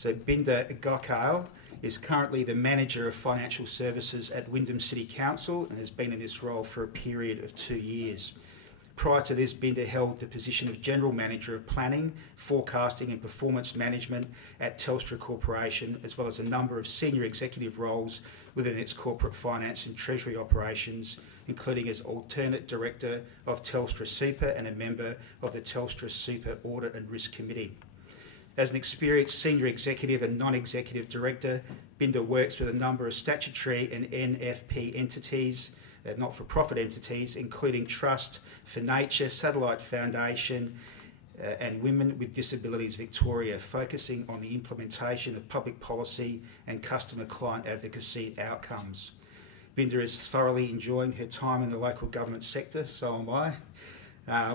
So Binda Gokhale is currently the Manager of Financial Services at Wyndham City Council and has been in this role for a period of 2 years. Prior to this, Binda held the position of General Manager of Planning, Forecasting and Performance Management at Telstra Corporation, as well as a number of senior executive roles within its corporate finance and treasury operations, including as alternate director of Telstra Super and a member of the Telstra Super Audit and Risk Committee. As an experienced senior executive and non-executive director, Binda works with a number of statutory and NFP entities, not-for-profit entities, including Trust for Nature, Satellite Foundation, and Women with Disabilities Victoria, focusing on the implementation of public policy and customer client advocacy outcomes. Binda is thoroughly enjoying her time in the local government sector, so am I,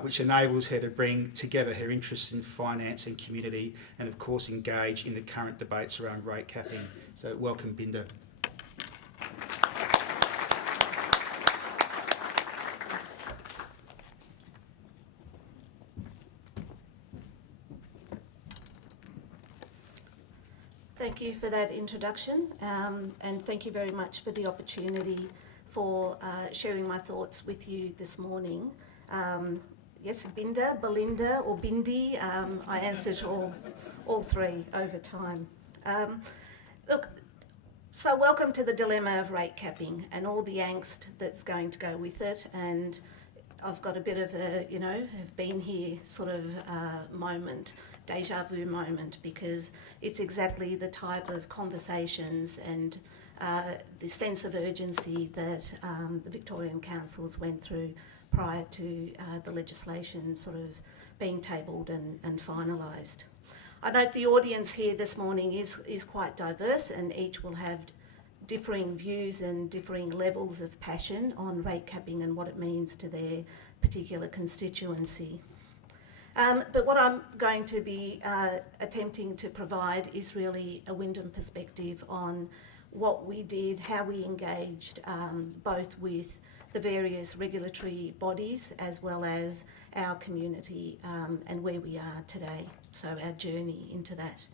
which enables her to bring together her interests in finance and community and, of course, engage in the current debates around rate capping. So welcome, Binda. Thank you for that introduction, and thank you very much for the opportunity for sharing my thoughts with you this morning. Yes, Binda, Belinda or Bindi, I answered all three over time. Look, so welcome to the dilemma of rate capping and all the angst that's going to go with it, and I've got a bit of a, have been here sort of moment, deja vu moment, because it's exactly the type of conversations and the sense of urgency that the Victorian councils went through prior to the legislation sort of being tabled and finalised. I note the audience here this morning is quite diverse, and each will have differing views and differing levels of passion on rate capping and what it means to their particular constituency. But what I'm going to be attempting to provide is really a Wyndham perspective on what we did, how we engaged both with the various regulatory bodies as well as our community and where we are today, so our journey into that.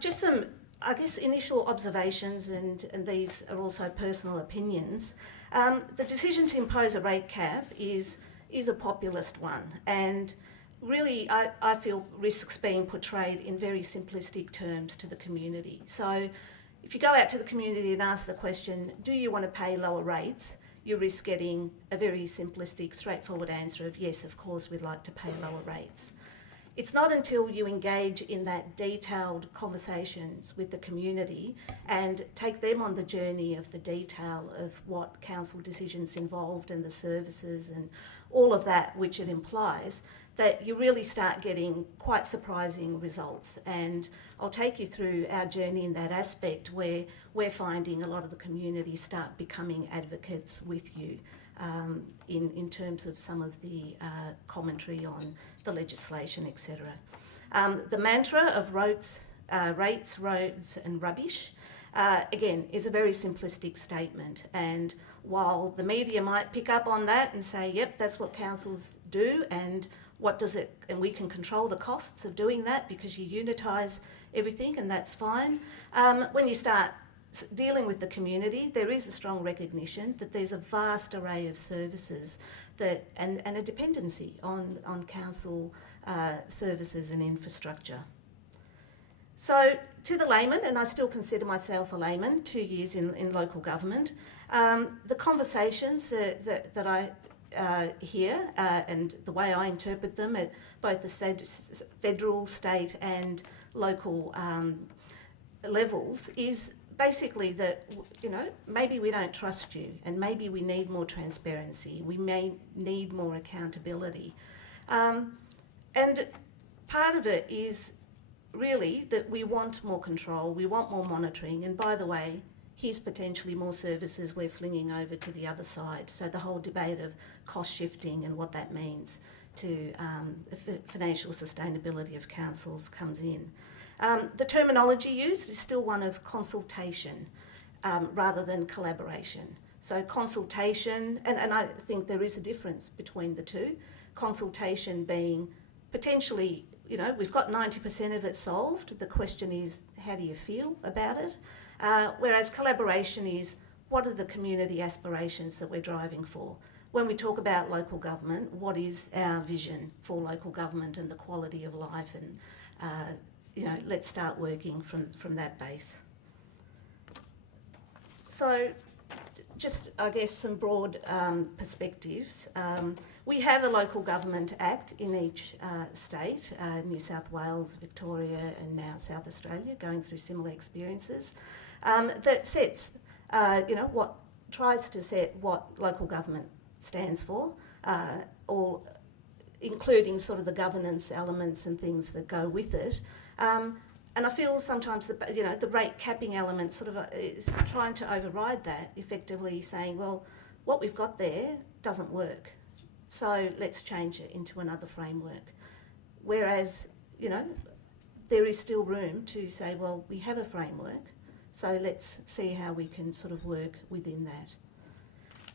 Just some, I guess, initial observations, and these are also personal opinions. The decision to impose a rate cap is a populist one, and really I feel risks being portrayed in very simplistic terms to the community. So if you go out to the community and ask the question, do you want to pay lower rates, you risk getting a very simplistic, straightforward answer of yes, of course we'd like to pay lower rates. It's not until you engage in that detailed conversations with the community and take them on the journey of the detail of what council decisions involved and the services and all of that which it implies, that you really start getting quite surprising results. And I'll take you through our journey in that aspect, where we're finding a lot of the community start becoming advocates with you in terms of some of the commentary on the legislation, etc. The mantra of rates, roads and rubbish, again, is a very simplistic statement. And while the media might pick up on that and say, yep, that's what councils do, and what does it, and we can control the costs of doing that because you unitise everything, and that's fine. When you start dealing with the community, there is a strong recognition that there's a vast array of services that and a dependency on council services and infrastructure. So to the layman, and I still consider myself a layman, 2 years in local government, the conversations that I hear and the way I interpret them at both the federal, state and local levels is basically that, maybe we don't trust you, and maybe we need more transparency, we may need more accountability. And part of it is really that we want more control, we want more monitoring, and by the way, here's potentially more services we're flinging over to the other side. So the whole debate of cost shifting and what that means to the financial sustainability of councils comes in. The terminology used is still one of consultation rather than collaboration. So consultation, and I think there is a difference between the two. Consultation being potentially, we've got 90% of it solved. The question is, how do you feel about it? Whereas collaboration is, what are the community aspirations that we're driving for? When we talk about local government, what is our vision for local government and the quality of life? And, let's start working from that base. So, just, I guess, some broad perspectives. We have a Local Government Act in each state, New South Wales, Victoria and now South Australia, going through similar experiences, that sets, tries to set what local government stands for, or including sort of the governance elements and things that go with it. And I feel sometimes the rate capping element sort of is trying to override that, effectively saying, well, what we've got there doesn't work, so let's change it into another framework. Whereas, there is still room to say, well, we have a framework, so let's see how we can sort of work within that.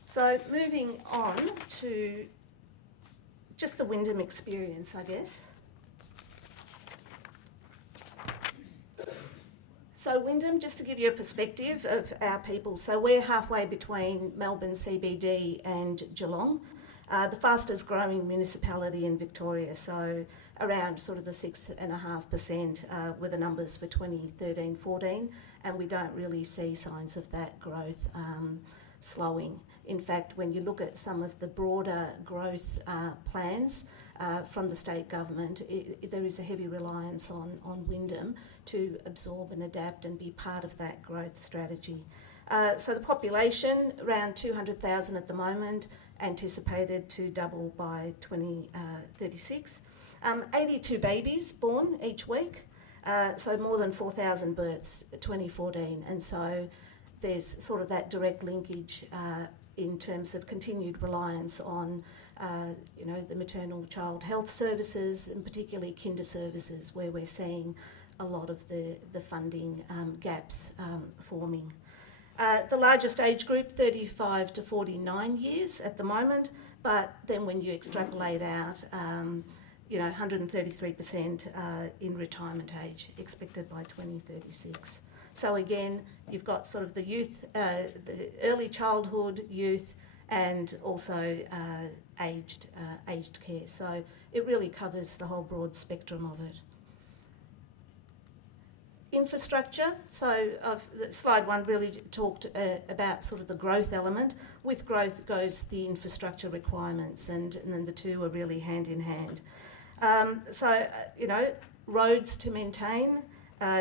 So moving on to just the Wyndham experience, I guess. So Wyndham, just to give you a perspective of our people, so we're halfway between Melbourne CBD and Geelong, the fastest growing municipality in Victoria, so around sort of the 6.5% were the numbers for 2013-14, and we don't really see signs of that growth slowing. In fact, when you look at some of the broader growth plans from the state government, there is a heavy reliance on Wyndham to absorb and adapt and be part of that growth strategy. So the population, around 200,000 at the moment, anticipated to double by 2036. 82 babies born each week, so more than 4,000 births 2014, and so there's sort of that direct linkage in terms of continued reliance on the maternal child health services, and particularly kinder services, where we're seeing a lot of the funding gaps forming. The largest age group, 35 to 49 years at the moment, but then when you extrapolate out, 133% in retirement age expected by 2036. So again, you've got sort of the youth, the early childhood, youth, and also aged care. So it really covers the whole broad spectrum of it. Infrastructure. So slide one really talked about sort of the growth element. With growth goes the infrastructure requirements, and then the two are really hand in hand. Roads to maintain,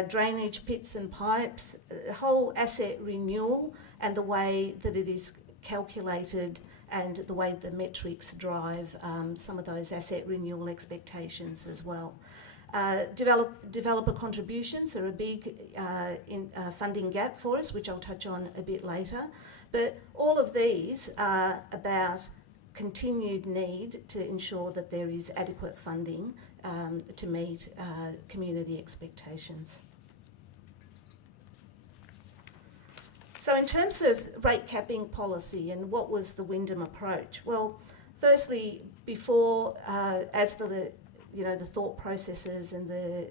drainage pits and pipes, the whole asset renewal and the way that it is calculated and the way the metrics drive some of those asset renewal expectations as well. Developer contributions are a big funding gap for us, which I'll touch on a bit later. But all of these are about continued need to ensure that there is adequate funding to meet community expectations. So in terms of rate capping policy and what was the Wyndham approach? Well, firstly, before, as the thought processes and the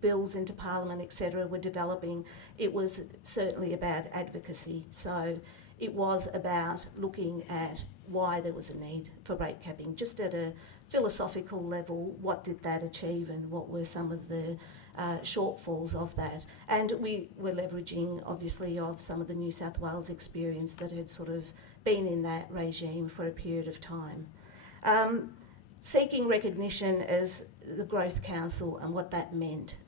bills into Parliament, etc., were developing, it was certainly about advocacy. So it was about looking at why there was a need for rate capping, just at a philosophical level. What did that achieve, and what were some of the shortfalls of that? And we were leveraging, obviously, of some of the New South Wales experience that had sort of been in that regime for a period of time. Seeking recognition as the Growth Council and what that meant,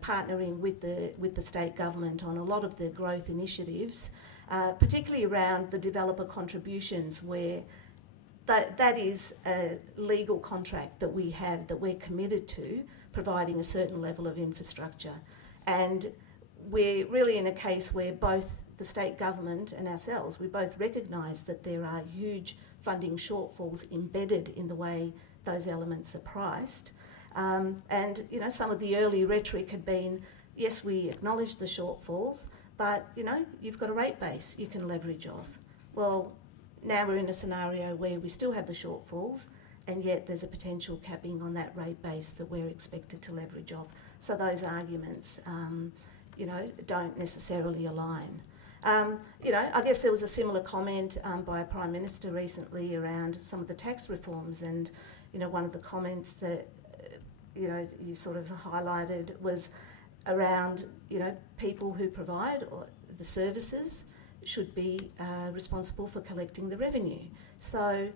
partnering with the state government on a lot of the growth initiatives, particularly around the developer contributions, where that is a legal contract that we have, that we're committed to providing a certain level of infrastructure. And we're really in a case where both the state government and ourselves, we both recognise that there are huge funding shortfalls embedded in the way those elements are priced. And some of the early rhetoric had been, yes, we acknowledge the shortfalls, but you've got a rate base you can leverage off. Well, now we're in a scenario where we still have the shortfalls, and yet there's a potential capping on that rate base that we're expected to leverage off. So those arguments, don't necessarily align. I guess there was a similar comment by a Prime Minister recently around some of the tax reforms, and, one of the comments that, you sort of highlighted was around, people who provide the services should be responsible for collecting the revenue. So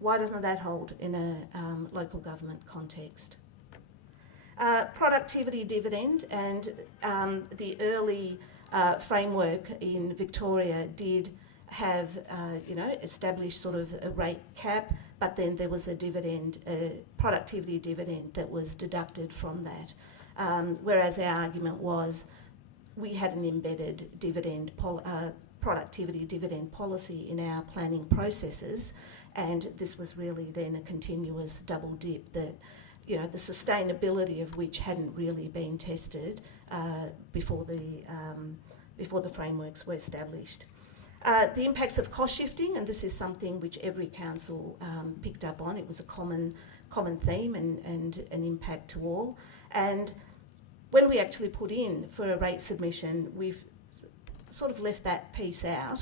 why doesn't that hold in a local government context? Productivity dividend, and the early framework in Victoria did have, established sort of a rate cap, but then there was a productivity dividend that was deducted from that. Whereas our argument was we had an embedded productivity dividend policy in our planning processes, and this was really then a continuous double dip that, the sustainability of which hadn't really been tested before the frameworks were established. The impacts of cost shifting, and this is something which every council picked up on. It was a common theme and an impact to all. And when we actually put in for a rate submission, we've sort of left that piece out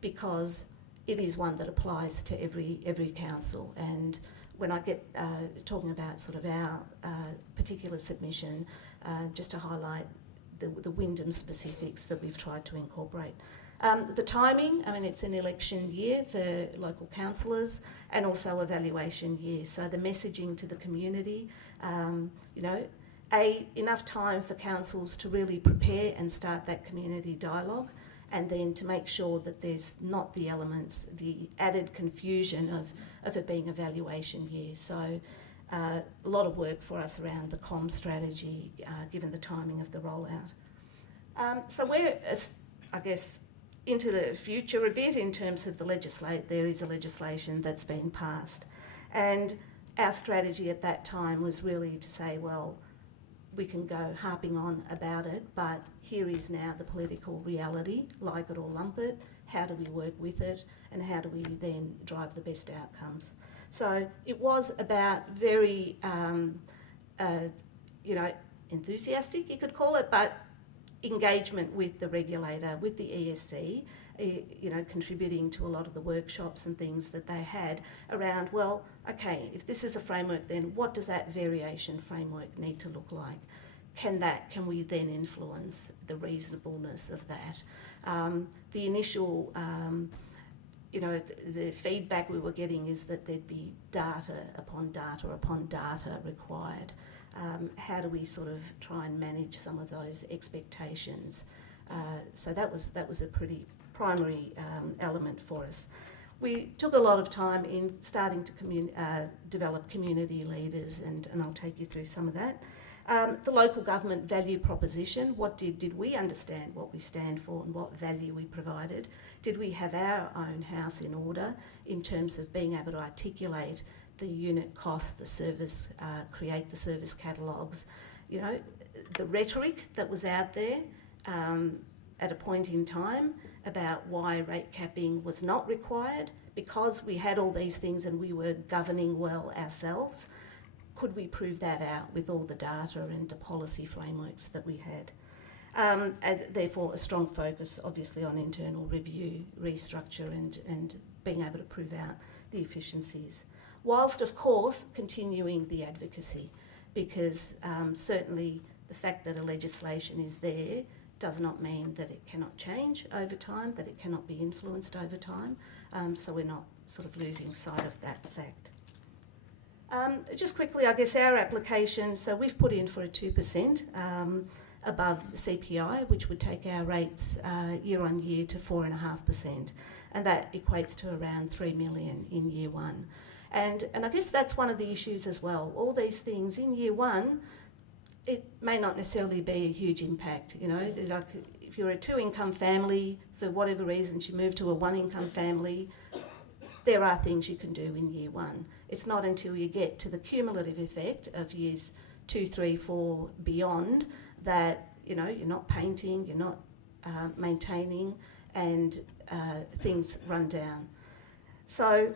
because it is one that applies to every council. And when I get talking about sort of our particular submission, just to highlight the Wyndham specifics that we've tried to incorporate. The timing, it's an election year for local councillors and also evaluation year. So the messaging to the community, enough time for councils to really prepare and start that community dialogue, and then to make sure that there's not the elements, the added confusion of it being evaluation year. So a lot of work for us around the comm strategy, given the timing of the rollout. So we're, I guess, into the future a bit in terms of there is a legislation that's been passed. And our strategy at that time was really to say, well, we can go harping on about it, but here is now the political reality, like it or lump it. How do we work with it, and how do we then drive the best outcomes? So it was about very, enthusiastic, you could call it, but engagement with the regulator, with the ESC, contributing to a lot of the workshops and things that they had around, well, okay, if this is a framework, then what does that variation framework need to look like? Can we then influence the reasonableness of that? The initial, the feedback we were getting is that there'd be data upon data upon data required. How do we sort of try and manage some of those expectations? So that was a pretty primary element for us. We took a lot of time in starting to develop community leaders, and I'll take you through some of that. The local government value proposition, did we understand what we stand for and what value we provided? Did we have our own house in order in terms of being able to articulate the unit cost, the service, create the service catalogues, the rhetoric that was out there at a point in time about why rate capping was not required, because we had all these things and we were governing well ourselves. Could we prove that out with all the data and the policy frameworks that we had? And therefore, a strong focus, obviously, on internal review, restructure, and being able to prove out the efficiencies. Whilst, of course, continuing the advocacy, because certainly the fact that a legislation is there does not mean that it cannot change over time, that it cannot be influenced over time, so we're not sort of losing sight of that fact. Just quickly, I guess our application, so we've put in for a 2% above the CPI, which would take our rates year on year to 4.5%, and that equates to around 3 million in year one. And I guess that's one of the issues as well. All these things in year one, it may not necessarily be a huge impact. Like if you're a two-income family, for whatever reasons you move to a one-income family, there are things you can do in year one. It's not until you get to the cumulative effect of years 2, 3, 4 beyond that, you're not painting, you're not maintaining, and things run down. So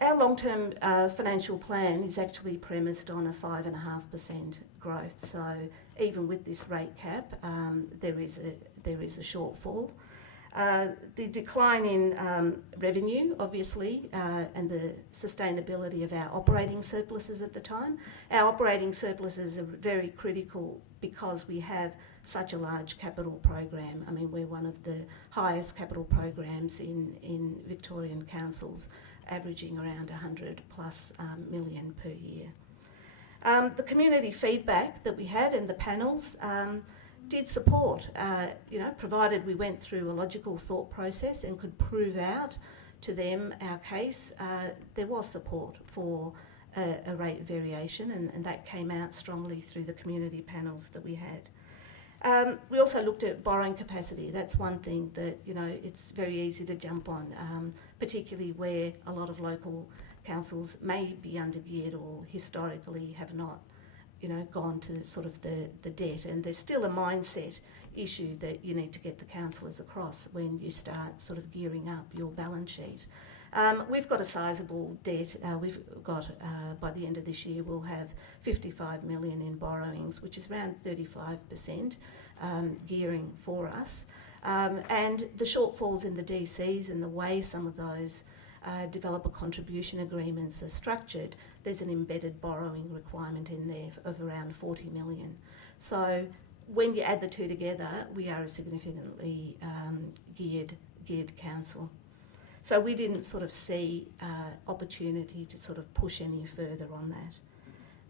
Our long-term financial plan is actually premised on a 5.5% growth. So even with this rate cap, there is a shortfall. The decline in revenue, obviously, and the sustainability of our operating surpluses at the time. Our operating surpluses are very critical because we have such a large capital program. I mean, we're one of the highest capital programs in Victorian councils, averaging around 100 plus million per year. The community feedback that we had and the panels did support, provided we went through a logical thought process and could prove out to them our case, there was support for a rate variation, and that came out strongly through the community panels that we had. We also looked at borrowing capacity. That's one thing that, it's very easy to jump on, particularly where a lot of local councils may be undergeared or historically have not, gone to sort of the debt. And there's still a mindset issue that you need to get the councillors across when you start sort of gearing up your balance sheet. We've got a sizable debt. We've got, by the end of this year, we'll have 55 million in borrowings, which is around 35% gearing for us. And the shortfalls in the DCs and the way some of those developer contribution agreements are structured, there's an embedded borrowing requirement in there of around 40 million. So when you add the two together, we are a significantly geared council. So we didn't sort of see opportunity to sort of push any further on that.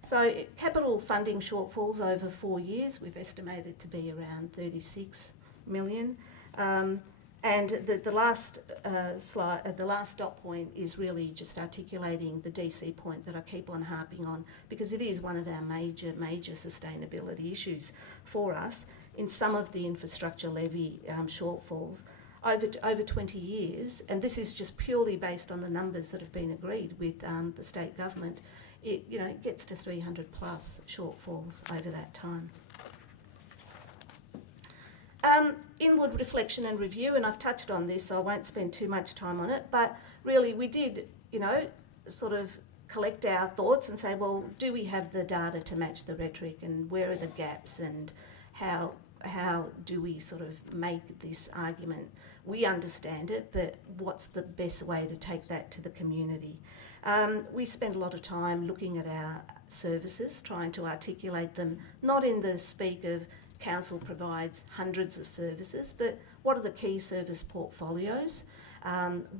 So capital funding shortfalls over 4 years, we've estimated to be around 36 million. And the last slide, the last dot point is really just articulating the DC point that I keep on harping on, because it is one of our major sustainability issues for us. In some of the infrastructure levy shortfalls, over 20 years, and this is just purely based on the numbers that have been agreed with the state government, it gets to 300 plus shortfalls over that time. Inward reflection and review, and I've touched on this, so I won't spend too much time on it, but really we did, sort of collect our thoughts and say, well, do we have the data to match the rhetoric, and where are the gaps, and how do we sort of make this argument? We understand it, but what's the best way to take that to the community? We spend a lot of time looking at our services, trying to articulate them, not in the speak of council provides hundreds of services, but what are the key service portfolios?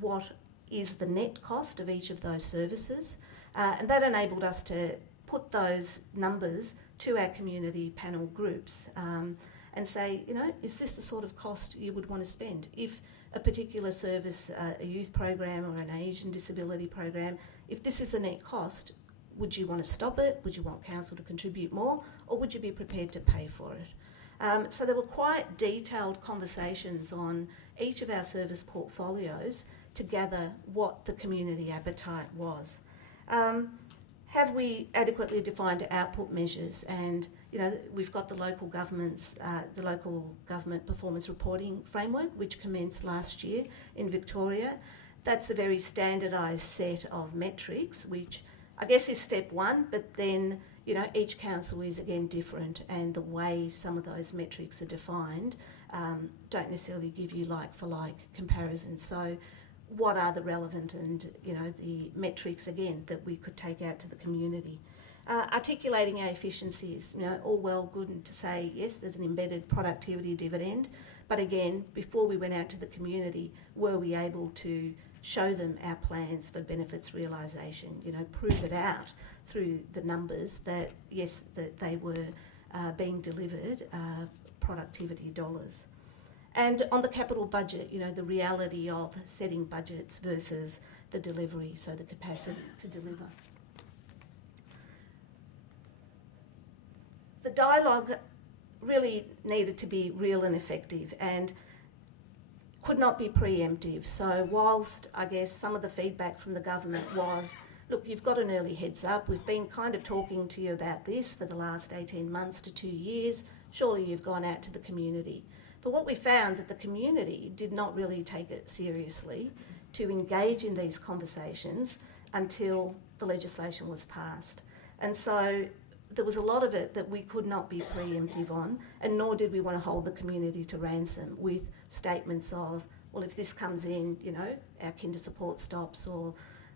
What is the net cost of each of those services? And that enabled us to put those numbers to our community panel groups and say, is this the sort of cost you would want to spend? If a particular service, a youth program or an Asian disability program, if this is the net cost, would you want to stop it? Would you want council to contribute more? Or would you be prepared to pay for it? So there were quite detailed conversations on each of our service portfolios to gather what the community appetite was. Have we adequately defined output measures? And we've got the local government performance reporting framework, which commenced last year in Victoria. That's a very standardised set of metrics, which I guess is step one, but then each council is again different, and the way some of those metrics are defined don't necessarily give you like for like comparisons. So what are the relevant and the metrics again that we could take out to the community? Articulating our efficiencies, all well good to say yes, there's an embedded productivity dividend, but again, before we went out to the community, were we able to show them our plans for benefits realisation, prove it out through the numbers that, yes, that they were being delivered productivity dollars. And on the capital budget, the reality of setting budgets versus the delivery, so the capacity to deliver. The dialogue really needed to be real and effective and could not be preemptive. So whilst I guess some of the feedback from the government was, look, you've got an early heads up, we've been kind of talking to you about this for the last 18 months to 2 years, surely you've gone out to the community. But what we found that the community did not really take it seriously to engage in these conversations until the legislation was passed. And so there was a lot of it that we could not be preemptive on, and nor did we want to hold the community to ransom with statements of, well, if this comes in, you know, our kinder support stops, or,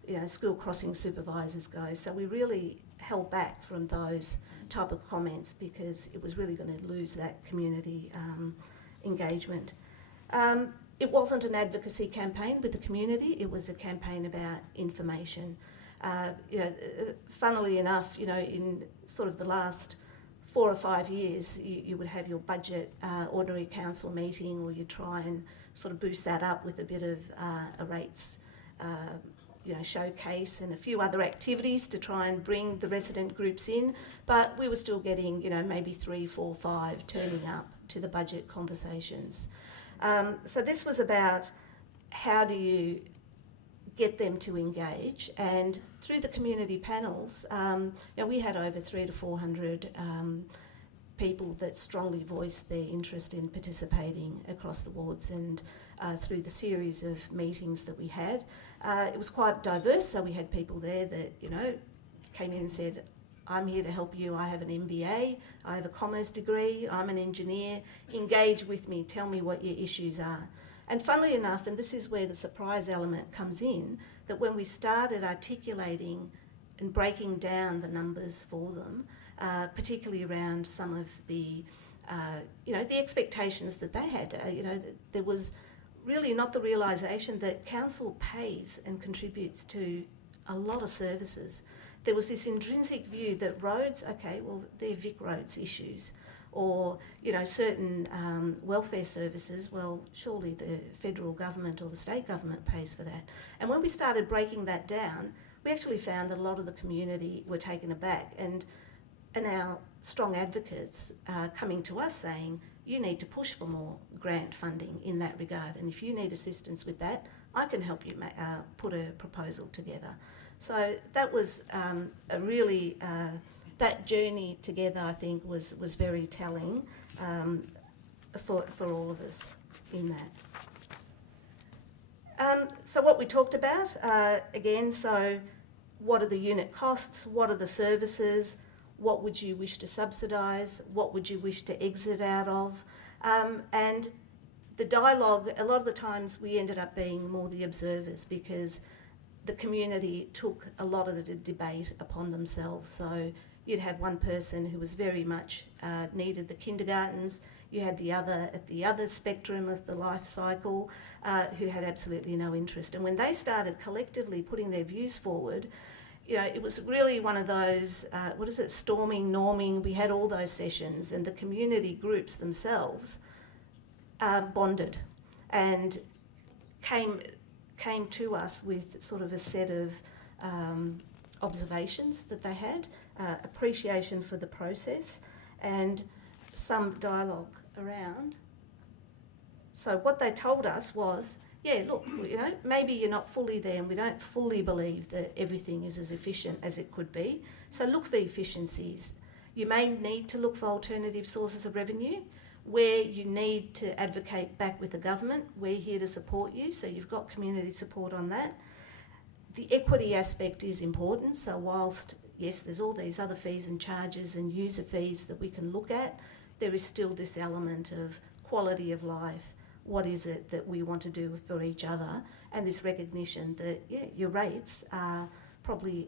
you know, school crossing supervisors go. So we really held back from those type of comments because it was really going to lose that community engagement. It wasn't an advocacy campaign with the community, it was a campaign about information. You know, funnily enough, you know, in sort of the last 4 or 5 years, you would have your budget ordinary council meeting, or you try and sort of boost that up with a bit of a rates you know, showcase and a few other activities to try and bring the resident groups in, but we were still getting, you know, maybe 3, 4, 5 turning up to the budget conversations. So this was about how do you get them to engage, and through the community panels, you know, we had over 300 to 400 people that strongly voiced their interest in participating across the wards, and through the series of meetings that we had. It was quite diverse, so we had people there that, you know, came in and said, I'm here to help you, I have an MBA, I have a commerce degree, I'm an engineer, engage with me, tell me what your issues are. And funnily enough, and this is where the surprise element comes in, that when we started articulating and breaking down the numbers for them, particularly around some of the, you know, the expectations that they had, you know, there was really not the realisation that council pays and contributes to a lot of services. There was this intrinsic view that roads, okay, well, they're Vic roads issues, or, you know, certain welfare services, well, surely the federal government or the state government pays for that. And when we started breaking that down, we actually found that a lot of the community were taken aback, and our strong advocates coming to us saying, you need to push for more grant funding in that regard, and if you need assistance with that, I can help you put a proposal together. So that was a really, that journey together, I think, was very telling for all of us in that. So what we talked about, again, so what are the unit costs, what are the services, what would you wish to subsidise, what would you wish to exit out of, and the dialogue, a lot of the times we ended up being more the observers because the community took a lot of the debate upon themselves. So you'd have one person who was very much needed the kindergartens, you had the other at the other spectrum of the life cycle who had absolutely no interest. And when they started collectively putting their views forward, you know, it was really one of those, storming, norming, we had all those sessions, and the community groups themselves bonded and came to us with sort of a set of observations that they had, appreciation for the process, and some dialogue around. So what they told us was, yeah, look, you know, maybe you're not fully there and we don't fully believe that everything is as efficient as it could be. So look for efficiencies. You may need to look for alternative sources of revenue. Where you need to advocate back with the government, we're here to support you, so you've got community support on that. The equity aspect is important, so whilst, yes, there's all these other fees and charges and user fees that we can look at, there is still this element of quality of life. What is it that we want to do for each other? And this recognition that, yeah, your rates are probably,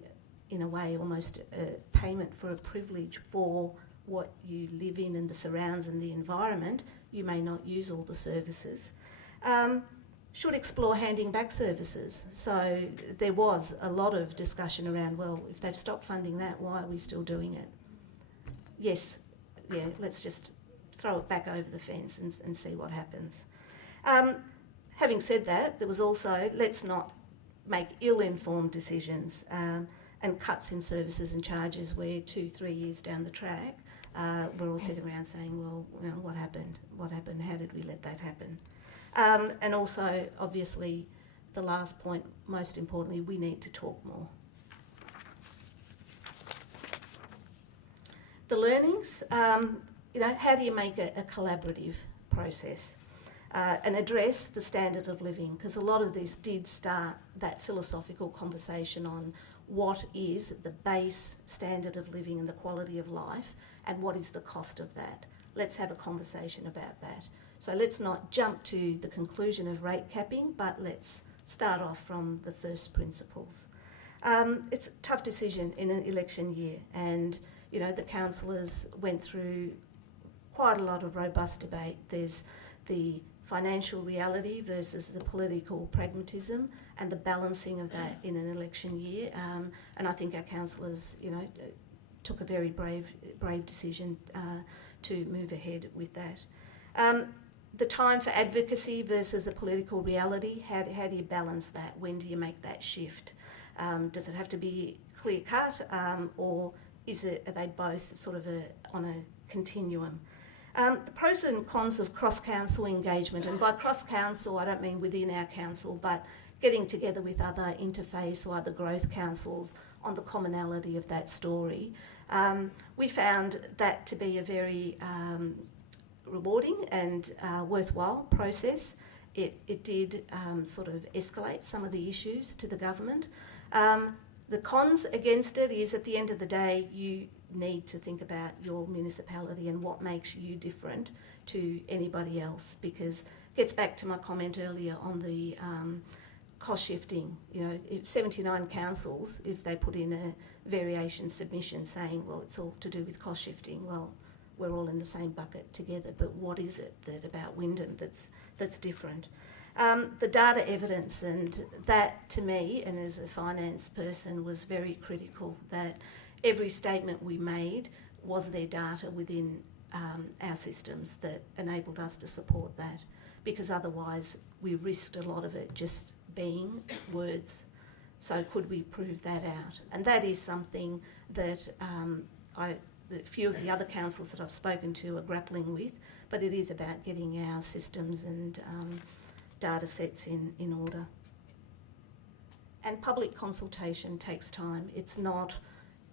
in a way, almost a payment for a privilege for what you live in and the surrounds and the environment. You may not use all the services. Should explore handing back services. So there was a lot of discussion around, well, if they've stopped funding that, why are we still doing it? Yes, yeah, let's just throw it back over the fence and see what happens. Having said that, there was also, let's not make ill-informed decisions and cuts in services and charges where 2-3 years down the track, we're all sitting around saying, well, you know, what happened? What happened? How did we let that happen? And also, obviously, the last point, most importantly, we need to talk more. The learnings, you know, how do you make a collaborative process? and address the standard of living, because a lot of this did start that philosophical conversation on what is the base standard of living and the quality of life, and what is the cost of that. Let's have a conversation about that. So let's not jump to the conclusion of rate capping, but let's start off from the first principles. It's a tough decision in an election year, and the councillors went through quite a lot of robust debate. There's the financial reality versus the political pragmatism and the balancing of that in an election year. And I think our councillors, took a very brave decision to move ahead with that. The time for advocacy versus the political reality, how do you balance that? When do you make that shift? Does it have to be clear cut, or are they both sort of on a continuum? The pros and cons of cross-council engagement, and by cross-council I don't mean within our council, but getting together with other interface or other growth councils on the commonality of that story. We found that to be a very rewarding and worthwhile process. It did sort of escalate some of the issues to the government. The cons against it is, at the end of the day, you need to think about your municipality and what makes you different to anybody else, because it gets back to my comment earlier on the cost shifting. If 79 councils, if they put in a variation submission saying, well, it's all to do with cost shifting, well, we're all in the same bucket together, but what is it that about Wyndham that's different? The data evidence, and that to me, and as a finance person, was very critical, that every statement we made was there data within our systems that enabled us to support that, because otherwise we risked a lot of it just being words. So could we prove that out? And that is something that a few of the other councils that I've spoken to are grappling with, but it is about getting our systems and data sets in order. And public consultation takes time. It's not,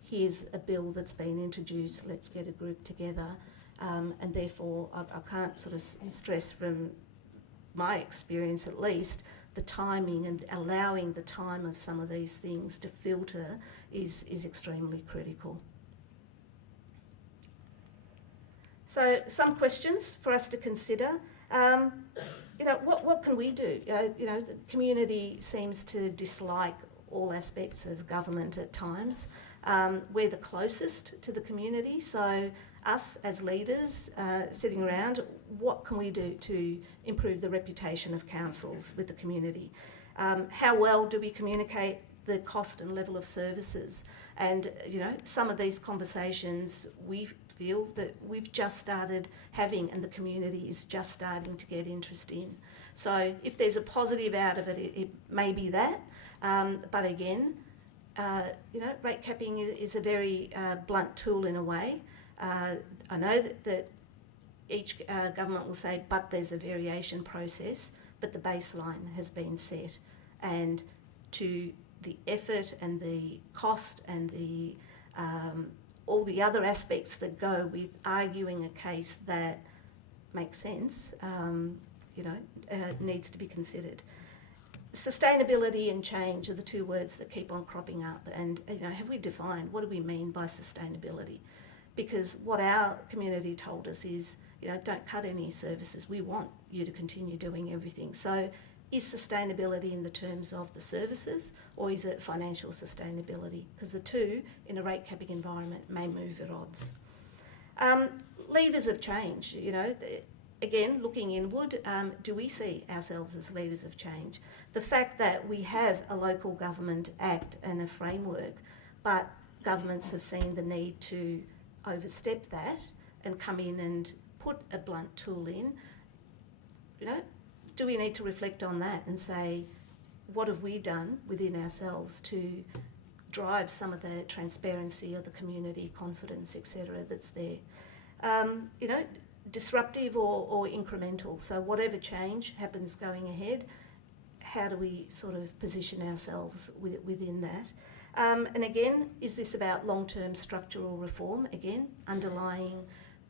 here's a bill that's been introduced, let's get a group together. And therefore, I can't sort of stress, from my experience at least, the timing and allowing the time of some of these things to filter is extremely critical. So some questions for us to consider. What can we do? The community seems to dislike all aspects of government at times. We're the closest to the community, so us as leaders sitting around, what can we do to improve the reputation of councils with the community? How well do we communicate the cost and level of services? And, some of these conversations we feel that we've just started having, and the community is just starting to get interest in. So if there's a positive out of it, it may be that. But again, rate capping is a very blunt tool in a way. I know that each government will say, but there's a variation process, but the baseline has been set. And to the effort and the cost and the all the other aspects that go with arguing a case that makes sense, needs to be considered. Sustainability and change are the two words that keep on cropping up. And, have we defined what do we mean by sustainability? Because what our community told us is, don't cut any services. We want you to continue doing everything. So is sustainability in the terms of the services, or is it financial sustainability? Because the two in a rate capping environment may move at odds. Leaders of change, again, looking inward, do we see ourselves as leaders of change? The fact that we have a local government act and a framework, but governments have seen the need to overstep that and come in and put a blunt tool in, do we need to reflect on that and say, what have we done within ourselves to drive some of the transparency or the community confidence, etc., that's there? Disruptive or incremental. So whatever change happens going ahead, how do we sort of position ourselves within that? And again, is this about long-term structural reform? Again, underlying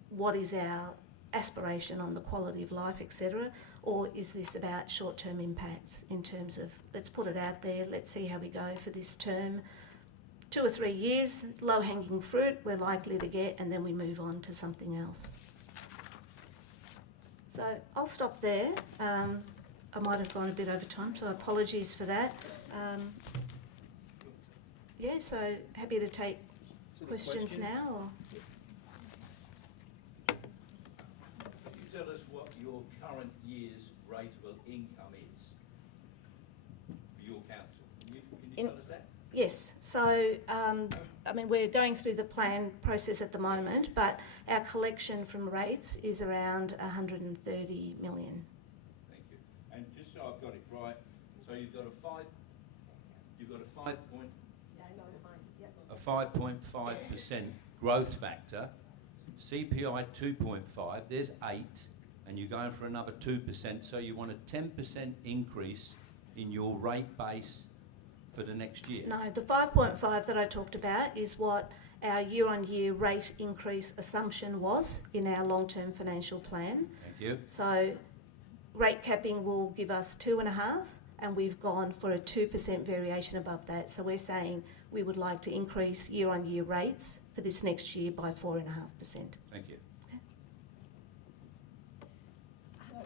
what is our aspiration on the quality of life, etc., or is this about short-term impacts in terms of, let's put it out there, let's see how we go for this term, 2 or 3 years, low-hanging fruit we're likely to get, and then we move on to something else. So I'll stop there. I might have gone a bit over time, so apologies for that. Yeah, so happy to take questions now. Or? Can you tell us what your current year's rateable income is for your council? Can you tell us that? Yes, so I mean we're going through the plan process at the moment, but our collection from rates is around 130 million. Thank you. And just so I've got it right, so you've got a 5.5% growth factor, CPI 2.5, there's 8, and you're going for another 2%, so you want a 10% increase in your rate base for the next year? No, the 5.5 that I talked about is what our year-on-year rate increase assumption was in our long-term financial plan. Thank you. So rate capping will give us 2.5, and we've gone for a 2% variation above that. So we're saying we would like to increase year-on-year rates for this next year by 4.5%. Thank you. Hello.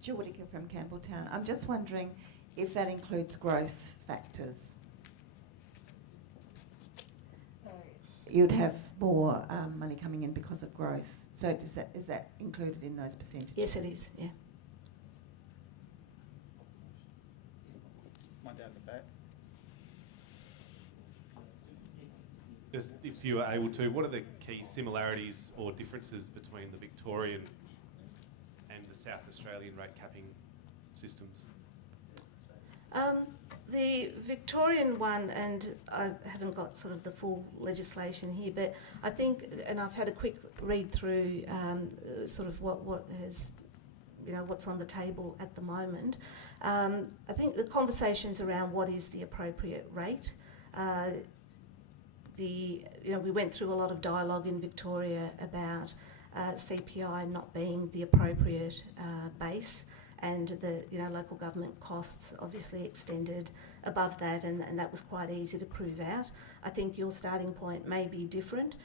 Jill Whittaker from Campbelltown. I'm just wondering if that includes growth factors. So you'd have more money coming in because of growth. So is that included in those percentages? Yes, it is, yeah. One down the back. Just if you are able to, what are the key similarities or differences between the Victorian and the South Australian rate capping systems? The Victorian one, and I haven't got sort of the full legislation here, but I think, and I've had a quick read through sort of what has, what's on the table at the moment. I think the conversations around what is the appropriate rate. We went through a lot of dialogue in Victoria about CPI not being the appropriate base, and the local government costs obviously extended above that, and that was quite easy to prove out. I think your starting point may be different,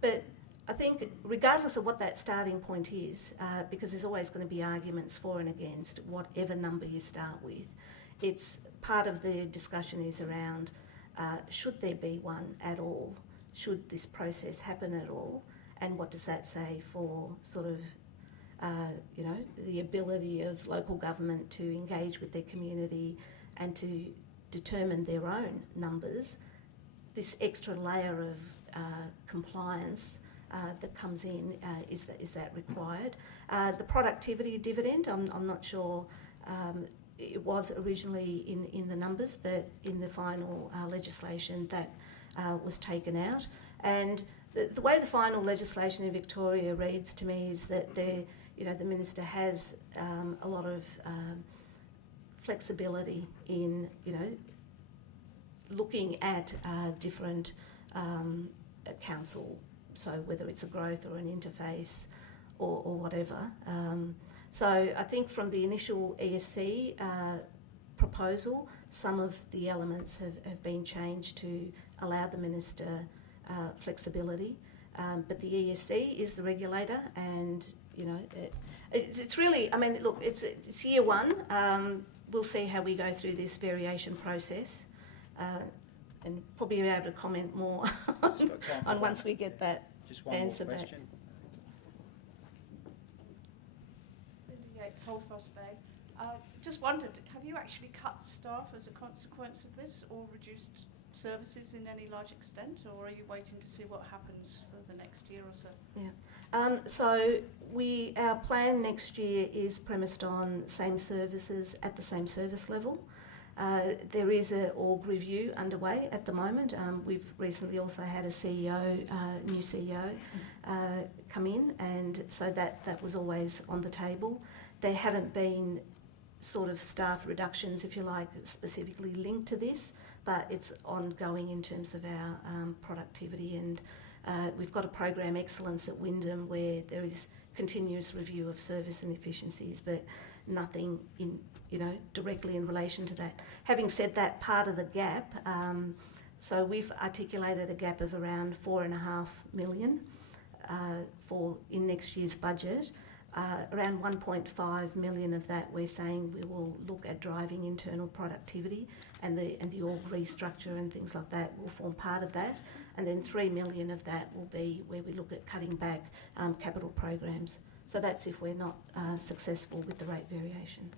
but I think regardless of what that starting point is, because there's always going to be arguments for and against whatever number you start with, it's part of the discussion is around should there be one at all? Should this process happen at all? And what does that say for sort of the ability of local government to engage with their community and to determine their own numbers? This extra layer of compliance that comes in, is that required? The productivity dividend, I'm not sure. It was originally in the numbers, but in the final legislation that was taken out. And the way the final legislation in Victoria reads to me is that the minister has a lot of flexibility in looking at different council, so whether it's a growth or an interface or whatever. So I think from the initial ESC proposal, some of the elements have been changed to allow the minister flexibility, but the ESC is the regulator, and it's really, look, it's year one. We'll see how we go through this variation process, and probably be able to comment more on once we get that answer back. Binda Yates, Holfrost Bay. Just wondered, have you actually cut staff as a consequence of this, or reduced services in any large extent, or are you waiting to see what happens for the next year or so? Yeah. So our plan next year is premised on same services at the same service level. There is an org review underway at the moment. We've recently also had a new CEO come in, and so that was always on the table. There haven't been sort of staff reductions, if you like, specifically linked to this, but it's ongoing in terms of our productivity, and we've got a program excellence at Wyndham where there is continuous review of service and efficiencies, but nothing in, directly in relation to that. Having said that, part of the gap, so we've articulated a gap of around 4.5 million in next year's budget. Around 1.5 million of that we're saying we will look at driving internal productivity, and the org restructure and things like that will form part of that. And then 3 million of that will be where we look at cutting back capital programs. So that's if we're not successful with the rate variation.